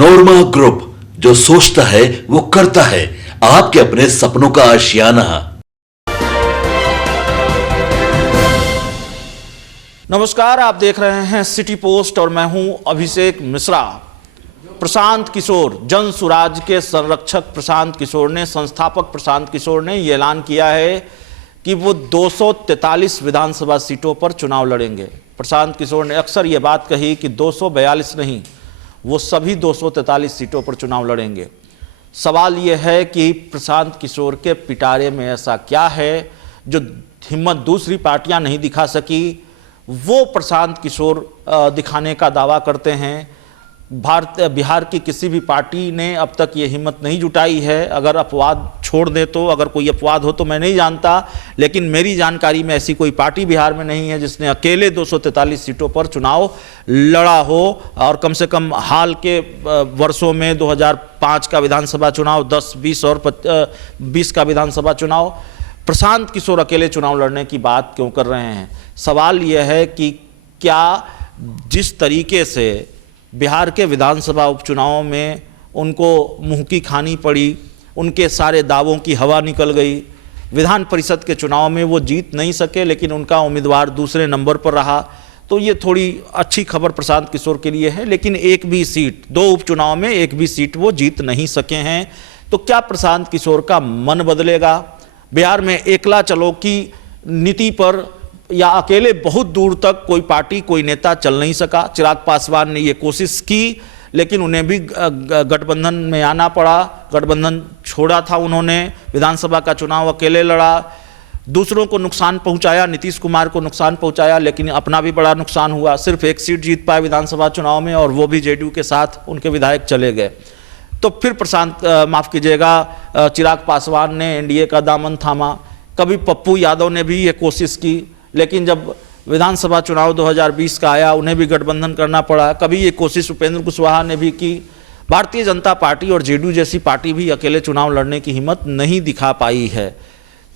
Panorama group, जो सोचता है वो करता है। आपके अपने सपनों का आशियाना। नमस्कार, आप देख रहे हैं सिटी पोस्ट और मैं हूं अभिषेक मिश्रा। प्रशांत किशोर, जन सुराज के संरक्षक प्रशांत किशोर ने, संस्थापक प्रशांत किशोर ने यह ऐलान किया है कि वो 243 विधानसभा सीटों पर चुनाव लड़ेंगे। प्रशांत किशोर ने अक्सर ये बात कही कि 242 नहीं, वो सभी 243 सीटों पर चुनाव लड़ेंगे। सवाल ये है कि प्रशांत किशोर के पिटारे में ऐसा क्या है जो हिम्मत दूसरी पार्टियां नहीं दिखा सकी, वो प्रशांत किशोर दिखाने का दावा करते हैं। बिहार की किसी भी पार्टी ने अब तक ये हिम्मत नहीं जुटाई है। अगर अपवाद छोड़ दें तो, अगर कोई अपवाद हो तो मैं नहीं जानता, लेकिन मेरी जानकारी में ऐसी कोई पार्टी बिहार में नहीं है जिसने अकेले 243 सीटों पर चुनाव लड़ा हो। और कम से कम हाल के वर्षों में 2005 का विधानसभा चुनाव, 10, 20 और 20 का विधानसभा चुनाव, प्रशांत किशोर अकेले चुनाव लड़ने की बात क्यों कर रहे हैं। सवाल यह है कि क्या जिस तरीके से बिहार के विधानसभा उपचुनावों में उनको मुंह की खानी पड़ी, उनके सारे दावों की हवा निकल गई। विधान परिषद के चुनाव में वो जीत नहीं सके, लेकिन उनका उम्मीदवार दूसरे नंबर पर रहा, तो ये थोड़ी अच्छी खबर प्रशांत किशोर के लिए है। लेकिन एक भी सीट, 2 उपचुनाव में एक भी सीट वो जीत नहीं सके हैं। तो क्या प्रशांत किशोर का मन बदलेगा? बिहार में एकला चलो की नीति पर या अकेले बहुत दूर तक कोई पार्टी, कोई नेता चल नहीं सका। चिराग पासवान ने ये कोशिश की, लेकिन उन्हें भी गठबंधन में आना पड़ा। गठबंधन छोड़ा था उन्होंने, विधानसभा का चुनाव अकेले लड़ा, दूसरों को नुकसान पहुंचाया, नीतीश कुमार को नुकसान पहुंचाया, लेकिन अपना भी बड़ा नुकसान हुआ। सिर्फ 1 सीट जीत पाए विधानसभा चुनाव में, और वो भी जेडीयू के साथ उनके विधायक चले गए। तो फिर माफ़ कीजिएगा, चिराग पासवान ने एनडीए का दामन थामा। कभी पप्पू यादव ने भी ये कोशिश की, लेकिन जब विधानसभा चुनाव 2020 का आया, उन्हें भी गठबंधन करना पड़ा। कभी ये कोशिश उपेंद्र कुशवाहा ने भी की। भारतीय जनता पार्टी और जेडीयू जैसी पार्टी भी अकेले चुनाव लड़ने की हिम्मत नहीं दिखा पाई है।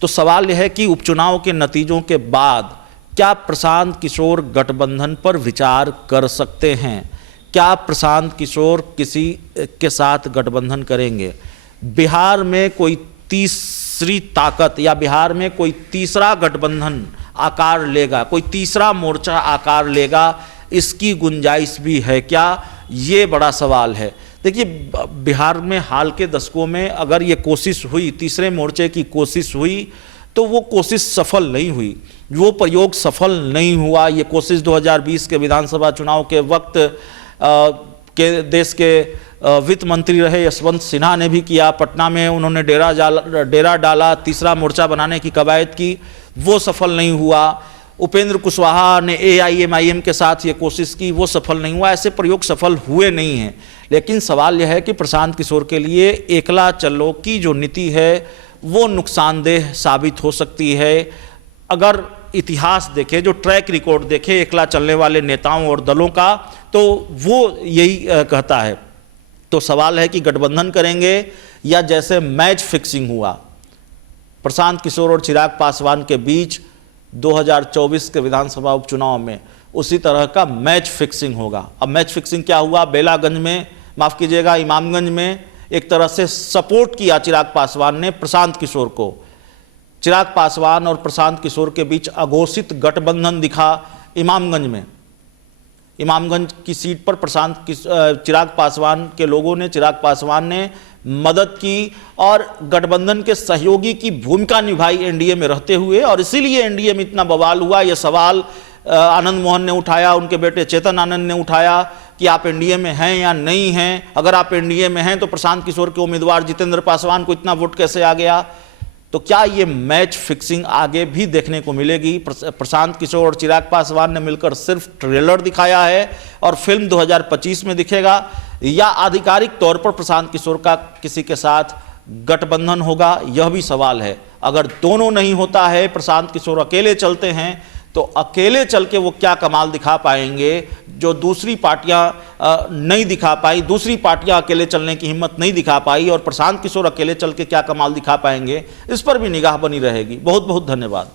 तो सवाल यह है कि उपचुनाव के नतीजों के बाद क्या प्रशांत किशोर गठबंधन पर विचार कर सकते हैं? क्या प्रशांत किशोर किसी के साथ गठबंधन करेंगे? बिहार में कोई तीसरी ताकत या बिहार में कोई तीसरा गठबंधन आकार लेगा, कोई तीसरा मोर्चा आकार लेगा, इसकी गुंजाइश भी है क्या? ये बड़ा सवाल है। देखिए, बिहार में हाल के दशकों में अगर ये कोशिश हुई, तीसरे मोर्चे की कोशिश हुई, तो वो कोशिश सफल नहीं हुई, वो प्रयोग सफल नहीं हुआ। ये कोशिश 2020 के विधानसभा चुनाव के वक्त के देश के वित्त मंत्री रहे यशवंत सिन्हा ने भी किया। पटना में उन्होंने डेरा डाला, तीसरा मोर्चा बनाने की कवायद की, वो सफल नहीं हुआ। उपेंद्र कुशवाहा ने AIMIM के साथ ये कोशिश की, वो सफल नहीं हुआ। ऐसे प्रयोग सफल हुए नहीं हैं। लेकिन सवाल यह है कि प्रशांत किशोर के लिए एकला चलो की जो नीति है वो नुकसानदेह साबित हो सकती है। अगर इतिहास देखें, जो ट्रैक रिकॉर्ड देखें एकला चलने वाले नेताओं और दलों का, तो वो यही कहता है। तो सवाल है कि गठबंधन करेंगे या जैसे मैच फिक्सिंग हुआ प्रशांत किशोर और चिराग पासवान के बीच 2024 के विधानसभा उपचुनाव में, उसी तरह का मैच फिक्सिंग होगा। अब मैच फिक्सिंग क्या हुआ? बेलागंज में, माफ़ कीजिएगा, इमामगंज में एक तरह से सपोर्ट किया चिराग पासवान ने प्रशांत किशोर को। चिराग पासवान और प्रशांत किशोर के बीच अघोषित गठबंधन दिखा इमामगंज में। इमामगंज की सीट पर चिराग पासवान के लोगों ने, चिराग पासवान ने मदद की और गठबंधन के सहयोगी की भूमिका निभाई एनडीए में रहते हुए, और इसीलिए एनडीए में इतना बवाल हुआ। यह सवाल आनंद मोहन ने उठाया, उनके बेटे चेतन आनंद ने उठाया कि आप एनडीए में हैं या नहीं हैं। अगर आप एनडीए में हैं तो प्रशांत किशोर के उम्मीदवार जितेंद्र पासवान को इतना वोट कैसे आ गया? तो क्या ये मैच फिक्सिंग आगे भी देखने को मिलेगी? प्रशांत किशोर और चिराग पासवान ने मिलकर सिर्फ ट्रेलर दिखाया है और फिल्म 2025 में दिखेगा, या आधिकारिक तौर पर प्रशांत किशोर का किसी के साथ गठबंधन होगा? यह भी सवाल है। अगर दोनों नहीं होता है, प्रशांत किशोर अकेले चलते हैं, तो अकेले चल के वो क्या कमाल दिखा पाएंगे जो दूसरी पार्टियां नहीं दिखा पाई। दूसरी पार्टियां अकेले चलने की हिम्मत नहीं दिखा पाई, और प्रशांत किशोर अकेले चल के क्या कमाल दिखा पाएंगे, इस पर भी निगाह बनी रहेगी। बहुत बहुत धन्यवाद।